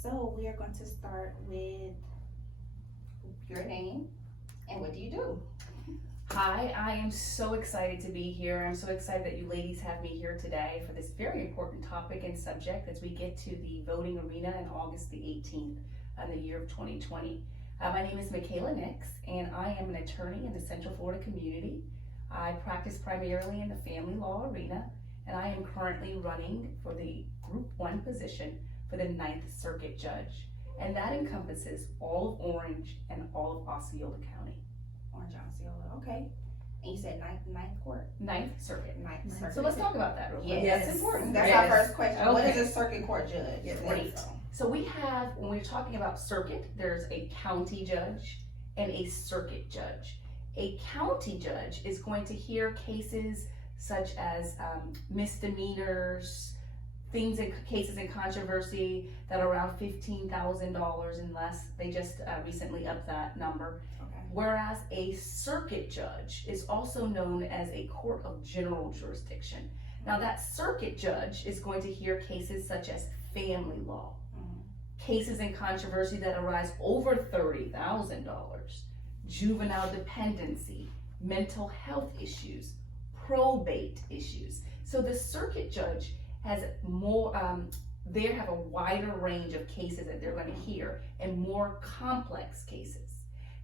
So we are going to start with your name and what do you do? Hi, I am so excited to be here. I'm so excited that you ladies have me here today for this very important topic and subject as we get to the voting arena on August the 18th in the year of 2020. My name is Mikaela Nix, and I am an attorney in the Central Florida community. I practice primarily in the family law arena, and I am currently running for the Group 1 position for the 9th Circuit Judge, and that encompasses all of Orange and all of Osceola County. Orange, Osceola, okay. And you said ninth court? 9th Circuit. Ninth circuit. So let's talk about that real quick. Yes. That's important. That's Yes. our first question. What Okay. is a circuit court judge? Great. So we have, when we're talking about circuit, there's a county judge and a circuit judge. A county judge is going to hear cases such as misdemeanors, cases in controversy that are around $15,000 and less. They just recently upped that number. Okay. Whereas a circuit judge is also known as a court of general jurisdiction. Now that circuit judge is going to hear cases such as family law, cases in controversy that arise over $30,000, juvenile dependency, mental health issues, probate issues. So the circuit judge has more, they have a wider range of cases that they're going to hear and more complex cases.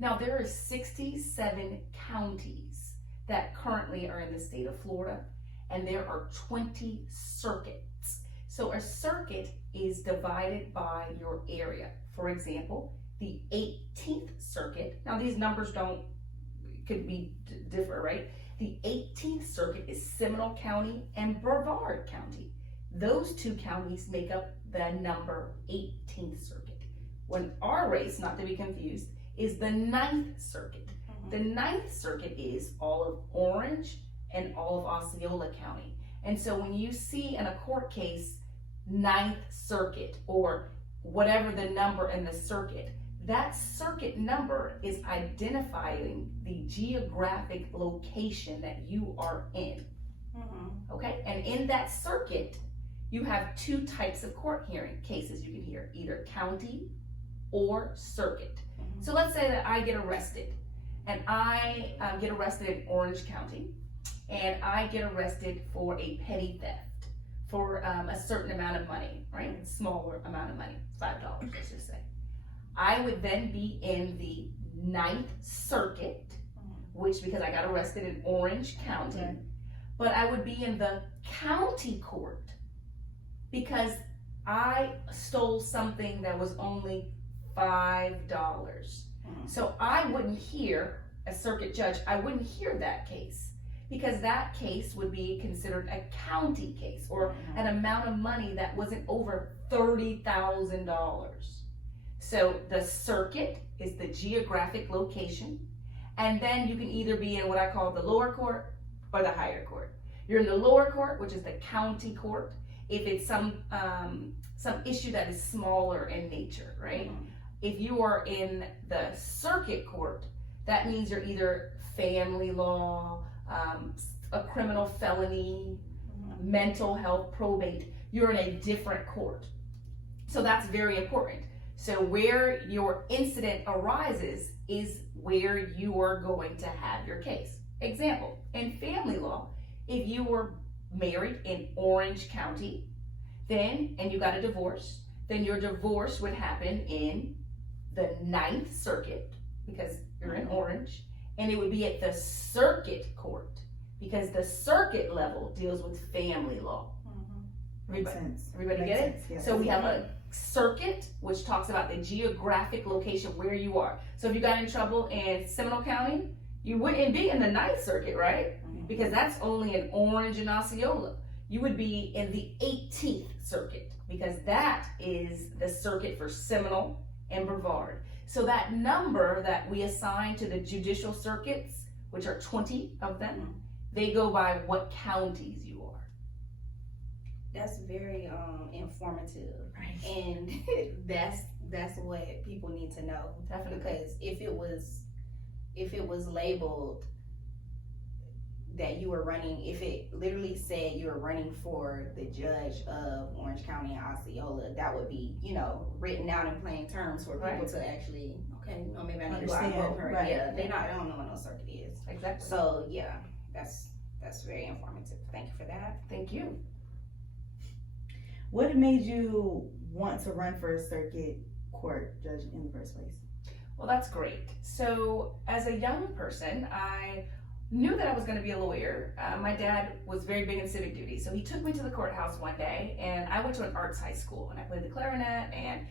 Now there are 67 counties that currently are in the state of Florida, and there are 20 circuits. So a circuit is divided by your area. For example, the 18th circuit, now these numbers could be different, right? The 18th circuit is Seminole County and Brevard County. Those two counties make up the number 18th circuit. When our race, not to be confused, is the 9th circuit. The 9th circuit is all of Orange and all of Osceola County. And so when you see in a court case, 9th circuit or whatever the number in the circuit, that circuit number is identifying the geographic location that you are in. Okay, and in that circuit, you have two types of court hearing cases you can hear, either county or circuit. So let's say that I get arrested, and I get arrested in Orange County, and I get arrested for a petty theft for a certain amount of money, right? Smaller amount of money, $5, let's just say. I would then be in the 9th circuit, which because I got arrested in Orange County, but I would be in the county court because I stole something that was only $5. So I wouldn't hear, a circuit judge, I wouldn't hear that case because that case would be considered a county case or an amount of money that wasn't over $30,000. So the circuit is the geographic location, and then you can either be in what I call the lower court or the higher court. You're in the lower court, which is the county court, if it's some issue that is smaller in nature, right? If you are in the circuit court, that means you're either family law, a criminal felony, mental health, probate. You're in a different court. So that's very important. So where your incident arises is where you are going to have your case. Example, in family law, if you were married in Orange County, and you got a divorce, then your divorce would happen in the 9th circuit because you're in Orange, and it would be at the circuit court because the circuit level deals with family law. Makes sense. Everybody get it? Yes. So we have a circuit which talks about the geographic location where you are. So if you got in trouble in Seminole County, you wouldn't be in the 9th circuit, right? Because that's only in Orange and Osceola. You would be in the 18th circuit because that is the circuit for Seminole and Brevard. So that number that we assign to the judicial circuits, which are 20 of them, they go by what counties you are. That's very informative, Right. and that's what people need to know. Definitely. Because if it was labeled that you were running, if it literally said you were running for the judge of Orange County and Osceola, that would be, written out in plain terms for people to actually, okay, maybe I need to go out and vote for her. Right. Yeah, they don't know what no circuit is. Exactly. So yeah, that's very informative. Thank you for that. Thank you. What made you want to run for a circuit court judge in the first place? Well, that's great. So as a young person, I knew that I was going to be a lawyer. My dad was very big in civic duty, so he took me to the courthouse one day, and I went to an arts high school, and I played the clarinet, and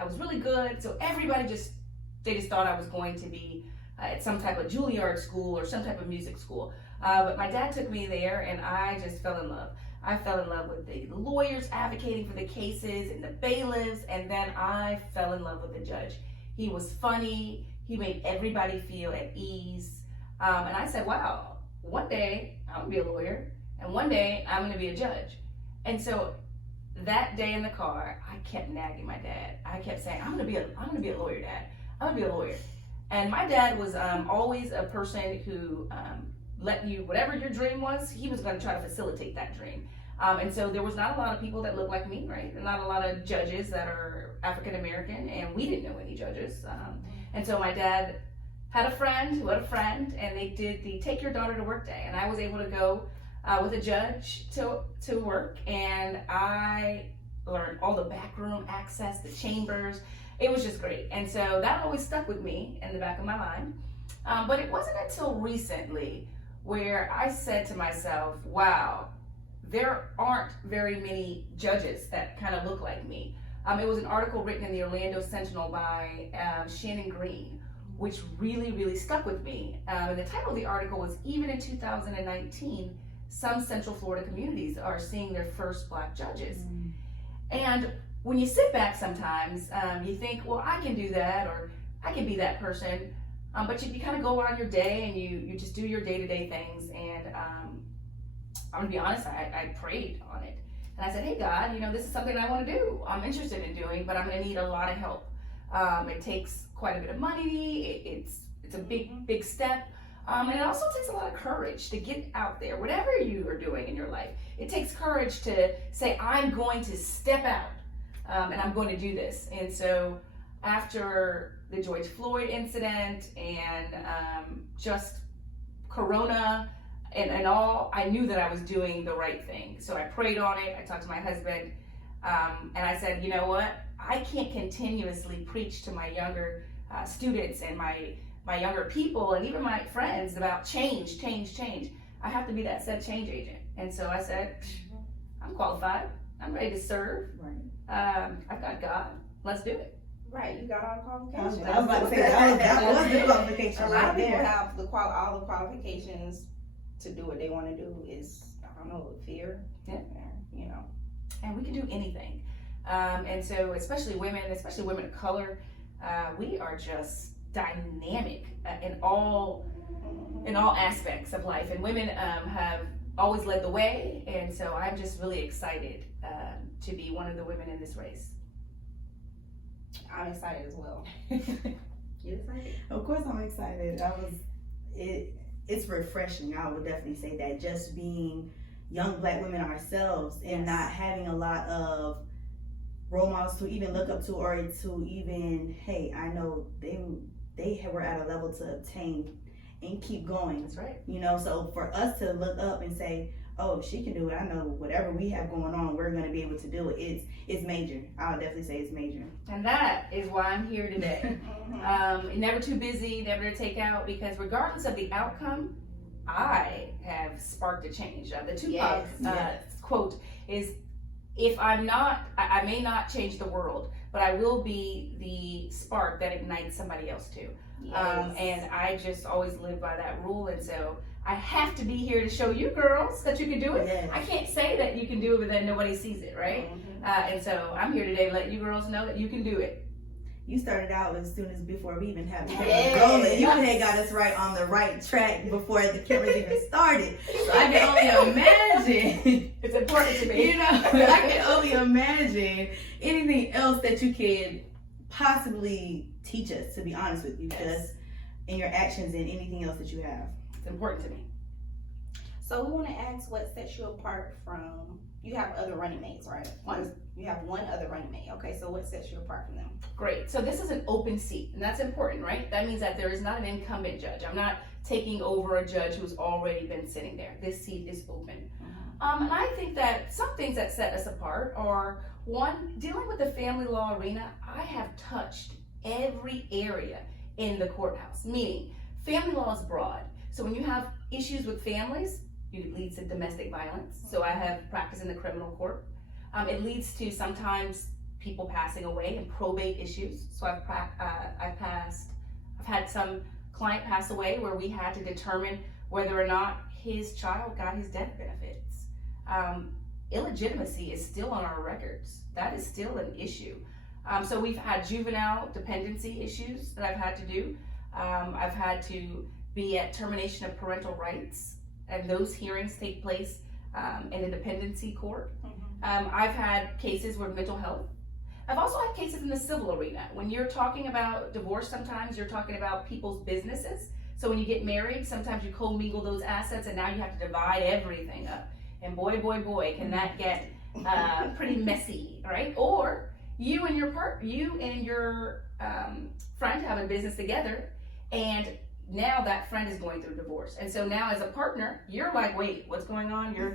I was really good. So everybody just thought I was going to be at some type of Juilliard school or some type of music school. But my dad took me there, and I just fell in love. I fell in love with the lawyers advocating for the cases and the bailiffs, and then I fell in love with the judge. He was funny. He made everybody feel at ease. And I said, wow, one day I'm gonna be a lawyer, and one day I'm gonna be a judge. And so that day in the car, I kept nagging my dad. I kept saying, I'm gonna be a lawyer, Dad. I'm gonna be a lawyer. And my dad was always a person who let you, whatever your dream was, he was gonna try to facilitate that dream. And so there was not a lot of people that looked like me, right? And not a lot of judges that are African American, and we didn't know any judges. And so my dad had a friend who had a friend, and they did the Take Your Daughter to Work Day, and I was able to go with a judge to work, and I learned all the backroom access, the chambers. It was just great, and so that always stuck with me in the back of my mind. But it wasn't until recently where I said to myself, wow, there aren't very many judges that kind of look like me. It was an article written in the Orlando Sentinel by Shannon Green, which really, really stuck with me. And the title of the article was, even in 2019, some Central Florida communities are seeing their first Black judges. And when you sit back sometimes, you think, well, I can do that, or I can be that person. But you kind of go on your day, and you just do your day-to-day things. And I'm gonna be honest, I prayed on it. And I said, hey God, this is something I want to do. I'm interested in doing, but I'm gonna need a lot of help. It takes quite a bit of money. It's a big step. And it also takes a lot of courage to get out there, whatever you are doing in your life. It takes courage to say, I'm going to step out, and I'm going to do this. And so after the George Floyd incident and just Corona and all, I knew that I was doing the right thing. So I prayed on it. I talked to my husband, and I said, you know what? I can't continuously preach to my younger students and my younger people and even my friends about change. I have to be that said change agent. And so I said, I'm qualified. I'm ready to serve. Right. I've got God. Let's do it. Right, you got all the I was qualifications. about to say that was the qualification A lot right of people there. have all the qualifications to do what they want to do. Is, I don't know, fear. Yeah. Yeah. And we can do anything. And so especially women of color, we are just dynamic in all aspects of life. And women have always led the way. And so I'm just really excited to be one of the women in this race. I'm excited as well. You excited? Of course I'm excited. It's refreshing. I would definitely say that, just being young Black women ourselves and not having a lot of role models to even look up to, or to even, hey, I know they were at a level to obtain and keep going. That's right. So for us to look up and say, oh, she can do it. I know whatever we have going on, we're going to be able to do it. It's major. I would definitely say it's major. And that is why I'm here today. Never too busy, never to take out, because regardless of the outcome, I have sparked a change. The Tupac quote is, if I'm not, I may not change the world, but I will be the spark that ignites somebody else too. Yes. And I just always live by that rule. And so I have to be here to show you girls that you can do it. Yes. I can't say that you can do it, but then nobody sees it, right? And so I'm here today to let you girls know that you can do it. You started out as soon as before we even had the Yes. cameras rolling. You had got us right on the right track before the cameras even started. So I can only imagine. It's important to me. I can only imagine anything else that you could possibly teach us, to be honest with you, just in your actions and anything else that you have. It's important to me. So we want to ask what sets you apart from, you have other running mates, right? One. You have one other running mate. Okay, so what sets you apart from them? Great. So this is an open seat, and that's important, right? That means that there is not an incumbent judge. I'm not taking over a judge who's already been sitting there. This seat is open. And I think that some things that set us apart are, one, dealing with the family law arena. I have touched every area in the courthouse, meaning family law is broad. So when you have issues with families, it leads to domestic violence. So I have practiced in the criminal court. It leads to sometimes people passing away and probate issues. So I've had some client pass away where we had to determine whether or not his child got his death benefits. Illegitimacy is still on our records. That is still an issue. So we've had juvenile dependency issues that I've had to do. I've had to be at termination of parental rights, and those hearings take place in a dependency court. I've had cases with mental health. I've also had cases in the civil arena. When you're talking about divorce, sometimes you're talking about people's businesses. So when you get married, sometimes you commingle those assets, and now you have to divide everything up. And boy, can that get pretty messy, right? Or you and your friend have a business together, and now that friend is going through divorce. And so now as a partner, you're like, wait, what's going on? You're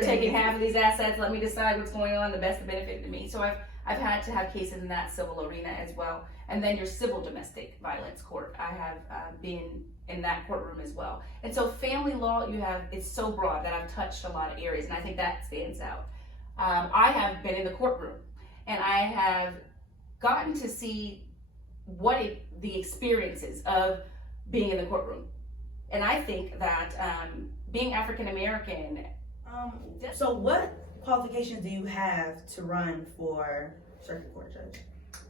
taking half of these assets. Let me decide what's going on, the best benefit to me. So I've had to have cases in that civil arena as well. And then your civil domestic violence court, I have been in that courtroom as well. And so family law, it's so broad that I've touched a lot of areas, and I think that stands out. I have been in the courtroom, and I have gotten to see the experiences of being in the courtroom. And I think that being African American. So what qualifications do you have to run for circuit court judge?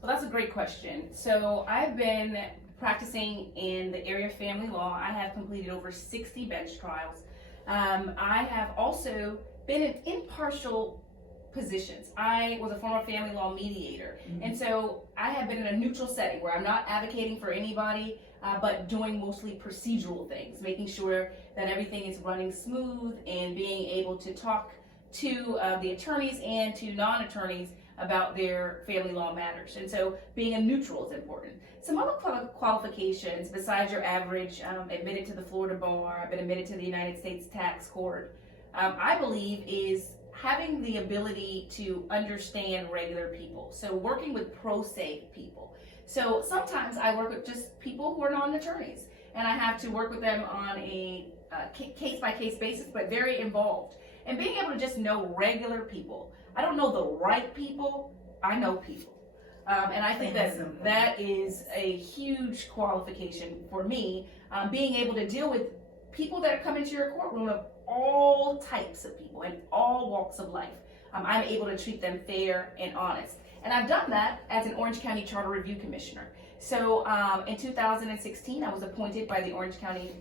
Well, that's a great question. So I've been practicing in the area of family law. I have completed over 60 bench trials. I have also been in impartial positions. I was a former family law mediator. And so I have been in a neutral setting where I'm not advocating for anybody, but doing mostly procedural things, making sure that everything is running smooth and being able to talk to the attorneys and to non-attorneys about their family law matters. And so being a neutral is important. Some other qualifications besides your average admitted to the Florida bar, I've been admitted to the United States Tax Court, I believe is having the ability to understand regular people. So working with pro se people. So sometimes I work with just people who are non-attorneys, and I have to work with them on a case-by-case basis, but very involved. And being able to just know regular people. I don't know the right people, I know people. And I think that is a huge qualification for me, being able to deal with people that come into your courtroom of all types of people and all walks of life. I'm able to treat them fair and honest. And I've done that as an Orange County Charter Review Commissioner. So in 2016, I was appointed by the Orange County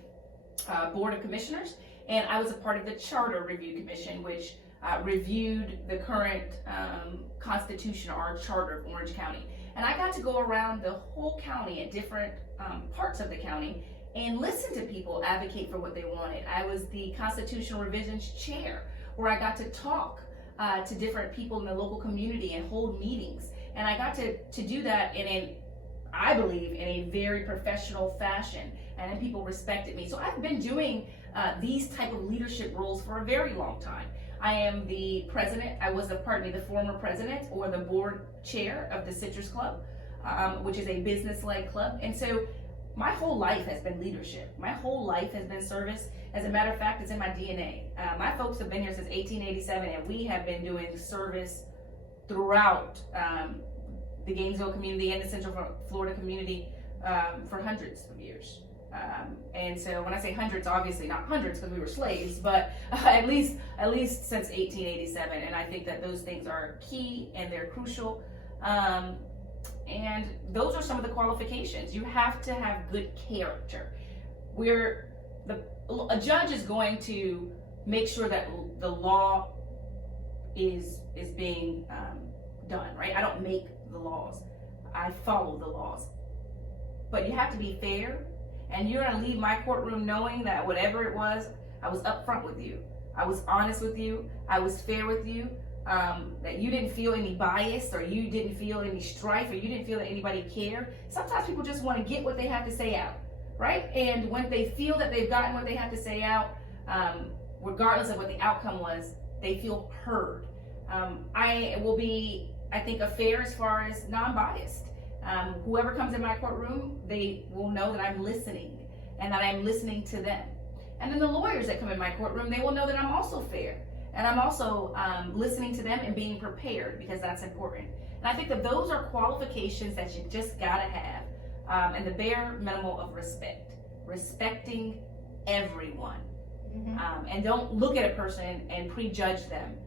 Board of Commissioners, and I was a part of the Charter Review Commission, which reviewed the current constitution or charter of Orange County. And I got to go around the whole county at different parts of the county and listen to people advocate for what they wanted. I was the Constitutional Revisions Chair, where I got to talk to different people in the local community and hold meetings. And I got to do that I believe, in a very professional fashion, and then people respected me. So I've been doing these type of leadership roles for a very long time. I am the president, the former president or the board chair of the Citrus Club, which is a business-led club. And so my whole life has been leadership. My whole life has been service. As a matter of fact, it's in my DNA. My folks have been here since 1887, and we have been doing service throughout the Gainesville community and the Central Florida community for hundreds of years. And so when I say hundreds, obviously not hundreds because we were slaves, but at least since 1887. And I think that those things are key and they're crucial. And those are some of the qualifications. You have to have good character. A judge is going to make sure that the law is being done, right? I don't make the laws. I follow the laws. But you have to be fair, and you're going to leave my courtroom knowing that whatever it was, I was upfront with you. I was honest with you. I was fair with you. That you didn't feel any bias, or you didn't feel any strife, or you didn't feel that anybody cared. Sometimes people just want to get what they have to say out, right? And when they feel that they've gotten what they have to say out, regardless of what the outcome was, they feel heard. I will be, I think, fair as far as non-biased. Whoever comes in my courtroom, they will know that I'm listening and that I'm listening to them. And then the lawyers that come in my courtroom, they will know that I'm also fair. And I'm also listening to them and being prepared, because that's important. And I think that those are qualifications that you just gotta have. And the bare minimum of respect. Respecting everyone. And don't look at a person and prejudge them,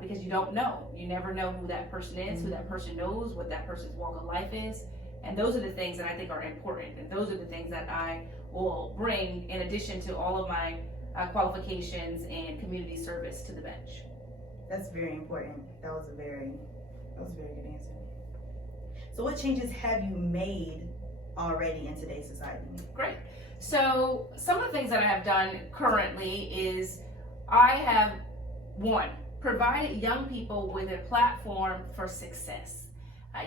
because you don't know. You never know who that person is, who that person knows, what that person's walk of life is. And those are the things that I think are important. And those are the things that I will bring in addition to all of my qualifications and community service to the bench. That's very important. That was a very good answer. So what changes have you made already in today's society? Great. So some of the things that I have done currently is I have, one, provided young people with a platform for success.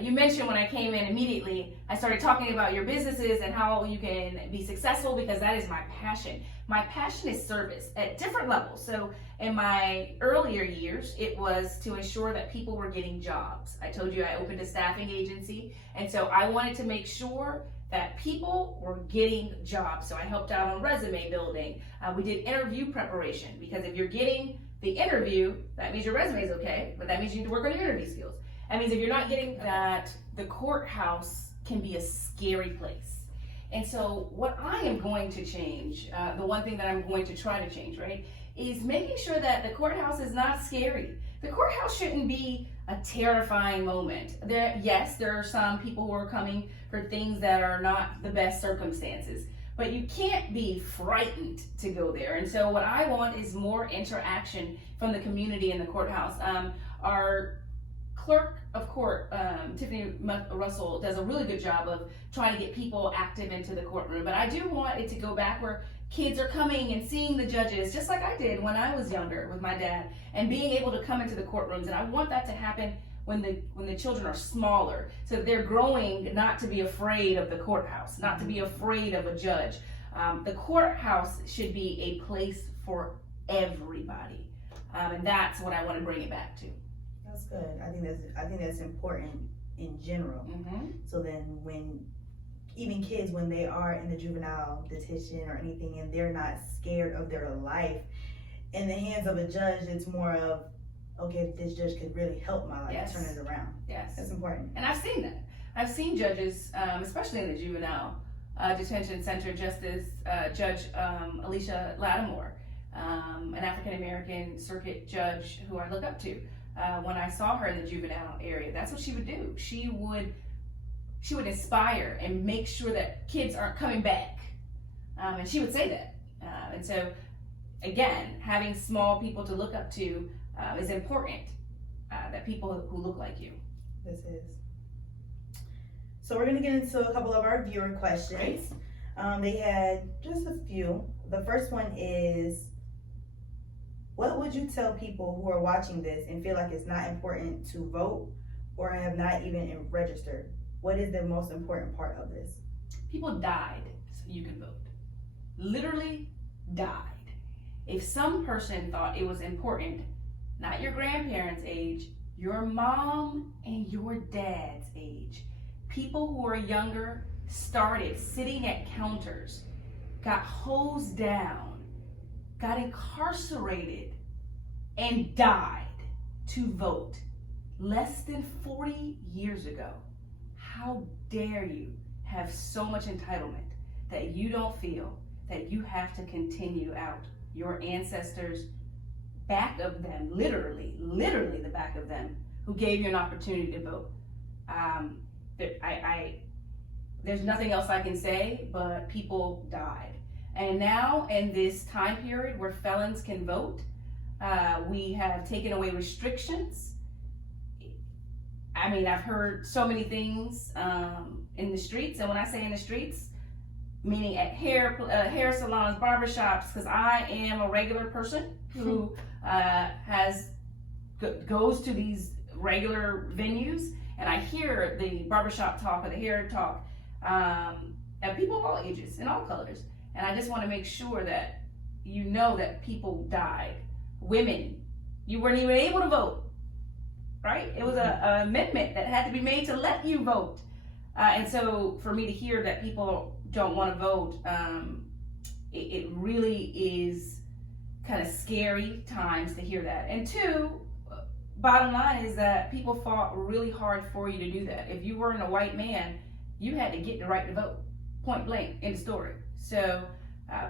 You mentioned when I came in immediately, I started talking about your businesses and how you can be successful, because that is my passion. My passion is service at different levels. So in my earlier years, it was to ensure that people were getting jobs. I told you I opened a staffing agency, and so I wanted to make sure that people were getting jobs. So I helped out on resume building. We did interview preparation, because if you're getting the interview, that means your resume is okay, but that means you need to work on your interview skills. That means if you're not getting that, the courthouse can be a scary place. And so what I am going to change, the one thing that I'm going to try to change, right, is making sure that the courthouse is not scary. The courthouse shouldn't be a terrifying moment. Yes, there are some people who are coming for things that are not the best circumstances, but you can't be frightened to go there. And so what I want is more interaction from the community in the courthouse. Our clerk of court, Tiffany Russell, does a really good job of trying to get people active into the courtroom. But I do want it to go back where kids are coming and seeing the judges, just like I did when I was younger with my dad, and being able to come into the courtrooms. And I want that to happen when the children are smaller, so they're growing not to be afraid of the courthouse, not to be afraid of a judge. The courthouse should be a place for everybody, and that's what I want to bring it back to. That's good. I think that's important in general. So then when even kids, when they are in the juvenile detention or anything, and they're not scared of their life, in the hands of a judge, it's more of, okay, this judge could really help my life, Yes. turn it around. Yes. That's important. And I've seen that. I've seen judges, especially in the juvenile detention center, Judge Alicia Lattimore, an African-American circuit judge who I look up to. When I saw her in the juvenile area, that's what she would do. She would inspire and make sure that kids aren't coming back. And she would say that. And so, again, having small people to look up to is important, that people who look like you. This is. So we're gonna get into a couple of our viewer questions. They had just a few. The first one is, what would you tell people who are watching this and feel like it's not important to vote or have not even registered? What is the most important part of this? People died so you could vote. Literally died. If some person thought it was important, not your grandparents' age, your mom and your dad's age. People who are younger started sitting at counters, got hosed down, got incarcerated, and died to vote less than 40 years ago. How dare you have so much entitlement that you don't feel that you have to continue out your ancestors' back of them, literally the back of them, who gave you an opportunity to vote. There's nothing else I can say, but people died. And now in this time period where felons can vote, we have taken away restrictions. I mean, I've heard so many things in the streets, and when I say in the streets, meaning at hair salons, barbershops, because I am a regular person who goes to these regular venues, and I hear the barbershop talk or the hair talk, and people of all ages and all colors. And I just want to make sure that you know that people died. Women, you weren't even able to vote, right? It was a amendment that had to be made to let you vote. And so for me to hear that people don't want to vote, it really is kind of scary times to hear that. And two, bottom line is that people fought really hard for you to do that. If you weren't a white man, you had to get the right to vote, point blank, in the story. So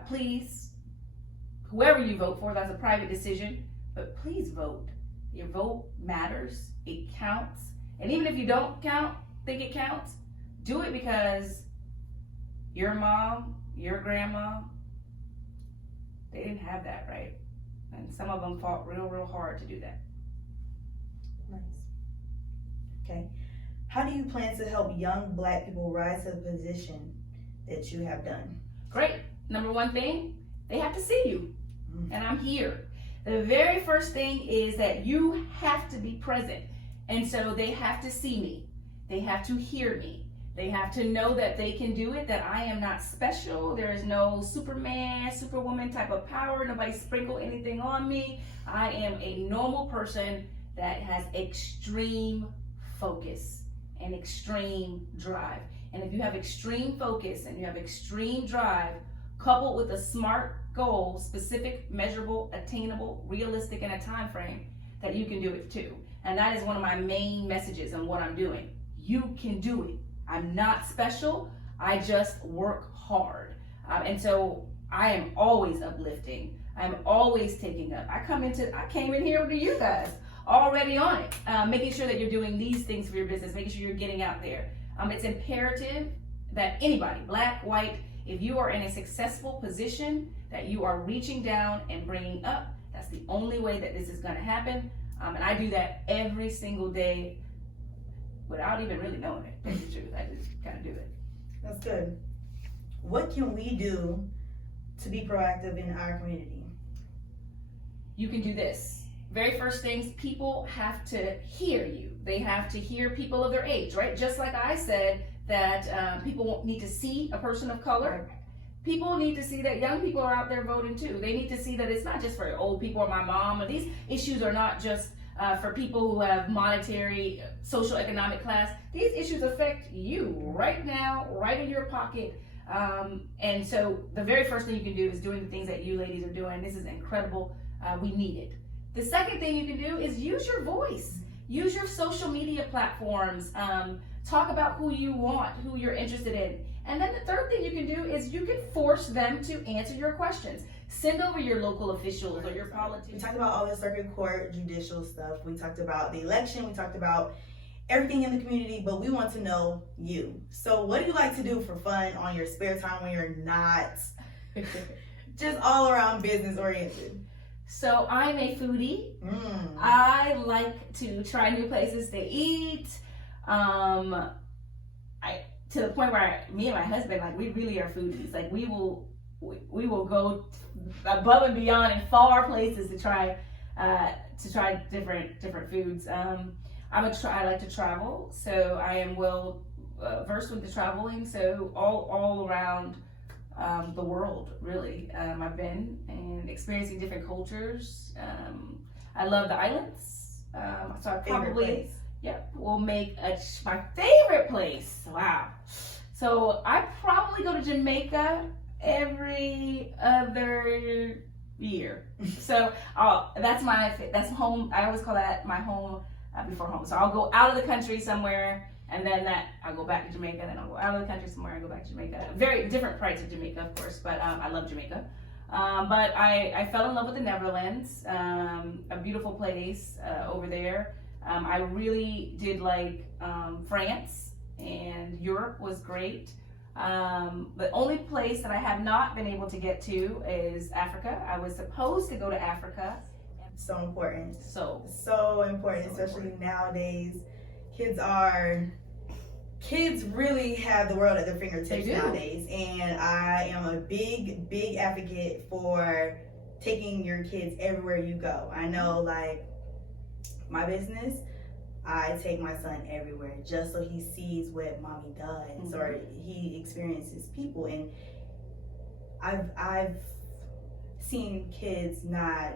please, whoever you vote for, that's a private decision, but please vote. Your vote matters, it counts. And even if you don't think it counts, do it because your mom, your grandma, they didn't have that, right? And some of them fought real hard to do that. Nice. Okay. How do you plan to help young Black people rise to the position that you have done? Great. Number one thing, they have to see you. And I'm here. The very first thing is that you have to be present. And so they have to see me. They have to hear me. They have to know that they can do it, that I am not special. There is no Superman, Superwoman type of power. Nobody sprinkle anything on me. I am a normal person that has extreme focus and extreme drive. And if you have extreme focus and you have extreme drive, coupled with a smart goal, specific, measurable, attainable, realistic, in a time frame, that you can do it too. And that is one of my main messages on what I'm doing. You can do it. I'm not special. I just work hard. And so I am always uplifting. I'm always taking up. I came in here to you guys already on it, making sure that you're doing these things for your business, making sure you're getting out there. It's imperative that anybody, Black, white, if you are in a successful position, that you are reaching down and bringing up. That's the only way that this is going to happen. And I do that every single day without even really knowing it. That's the truth. I just kind of do it. That's good. What can we do to be proactive in our community? You can do this. Very first things, people have to hear you. They have to hear people of their age, right? Just like I said that people need to see a person of color. People need to see that young people are out there voting too. They need to see that it's not just for old people or my mom. Or these issues are not just for people who have monetary, social, economic class. These issues affect you right now, right in your pocket. And so the very first thing you can do is doing the things that you ladies are doing. This is incredible. We need it. The second thing you can do is use your voice. Use your social media platforms. Talk about who you want, who you're interested in. And then the third thing you can do is you can force them to answer your questions. Send over your local officials or your politicians. We talked about all the circuit court judicial stuff. We talked about the election. We talked about everything in the community, but we want to know you. So what do you like to do for fun on your spare time when you're not just all around business oriented? So I'm a foodie. I like to try new places to eat. To the point where me and my husband, like, we really are foodies. Like, we will go above and beyond in far places to try different foods. I like to travel, so I am well versed with the traveling. So all around the world, really. I've been and experiencing different cultures. I love the islands. So I probably will make my favorite place. Wow. So I probably go to Jamaica every other year. So that's home. I always call that my home before home. So I'll go out of the country somewhere, and then I'll go back to Jamaica, and then I'll go out of the country somewhere and go back to Jamaica. Very different parts of Jamaica, of course, but I love Jamaica. But I fell in love with the Netherlands, a beautiful place over there. I really did like France, and Europe was great. The only place that I have not been able to get to is Africa. I was supposed to go to Africa. So important. So important, especially nowadays. Kids are kids really have the world at their fingertips They do. nowadays, and I am a big advocate for taking your kids everywhere you go. I know, like, my business, I take my son everywhere just so he sees what mommy does, or he experiences people. And I've seen kids not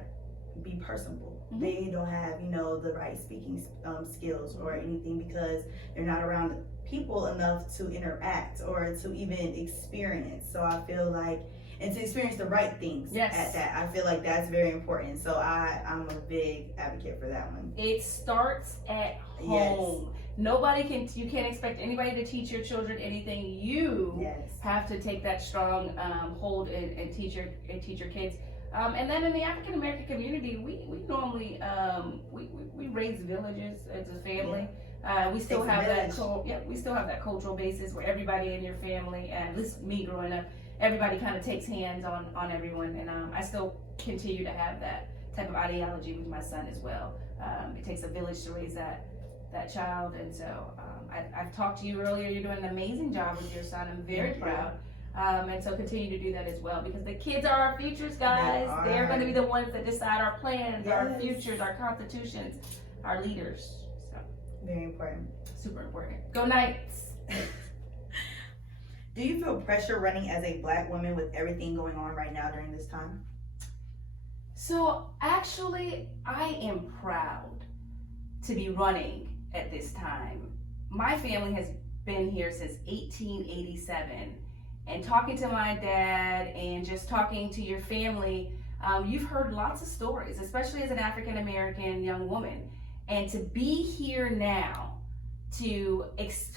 be personable. They don't have, the right speaking skills or anything because they're not around people enough to interact or to even experience. So I feel like, and to experience the right things at that, I feel like that's very important. So I'm a big advocate for that one. It starts at home. You can't expect anybody to teach your children anything. You have to take that strong hold and teach your kids. And then in the African American community, we normally we raise villages as a family. We still have that cultural basis where everybody in your family, and at least me growing up, everybody kind of takes hands on everyone, and I still continue to have that type of ideology with my son as well. It takes a village to raise that child, and so I've talked to you earlier. You're doing an amazing job with your son. I'm very proud. And so continue to do that as well, because the kids are our futures, guys. They're going to be the ones that decide our plans, our futures, our constitutions, our leaders. So very important. Super important. Go Knights. Do you feel pressure running as a Black woman with everything going on right now during this time? So actually, I am proud to be running at this time. My family has been here since 1887. And talking to my dad and just talking to your family, you've heard lots of stories, especially as an African American young woman. And to be here now, to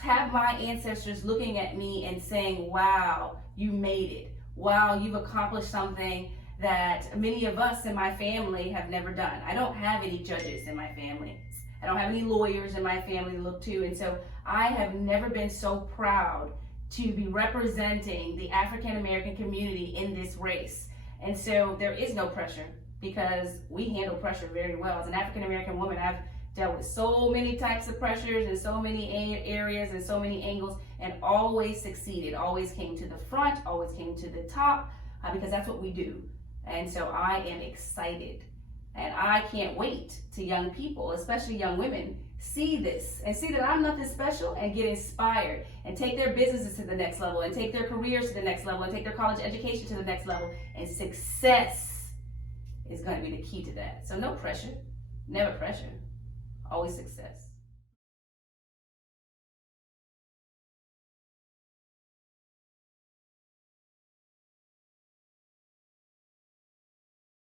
have my ancestors looking at me and saying, wow, you made it. Wow, you've accomplished something that many of us in my family have never done. I don't have any judges in my family. I don't have any lawyers in my family to look to. And so I have never been so proud to be representing the African American community in this race. And so there is no pressure, because we handle pressure very well. As an African American woman, I've dealt with so many types of pressures and so many areas and so many angles, and always succeeded, always came to the front, always came to the top, because that's what we do. And so I am excited, and I can't wait to young people, especially young women, see this and see that I'm nothing special, and get inspired and take their businesses to the next level, and take their careers to the next level, and take their college education to the next level. And success is going to be the key to that. So no pressure, never pressure, always success.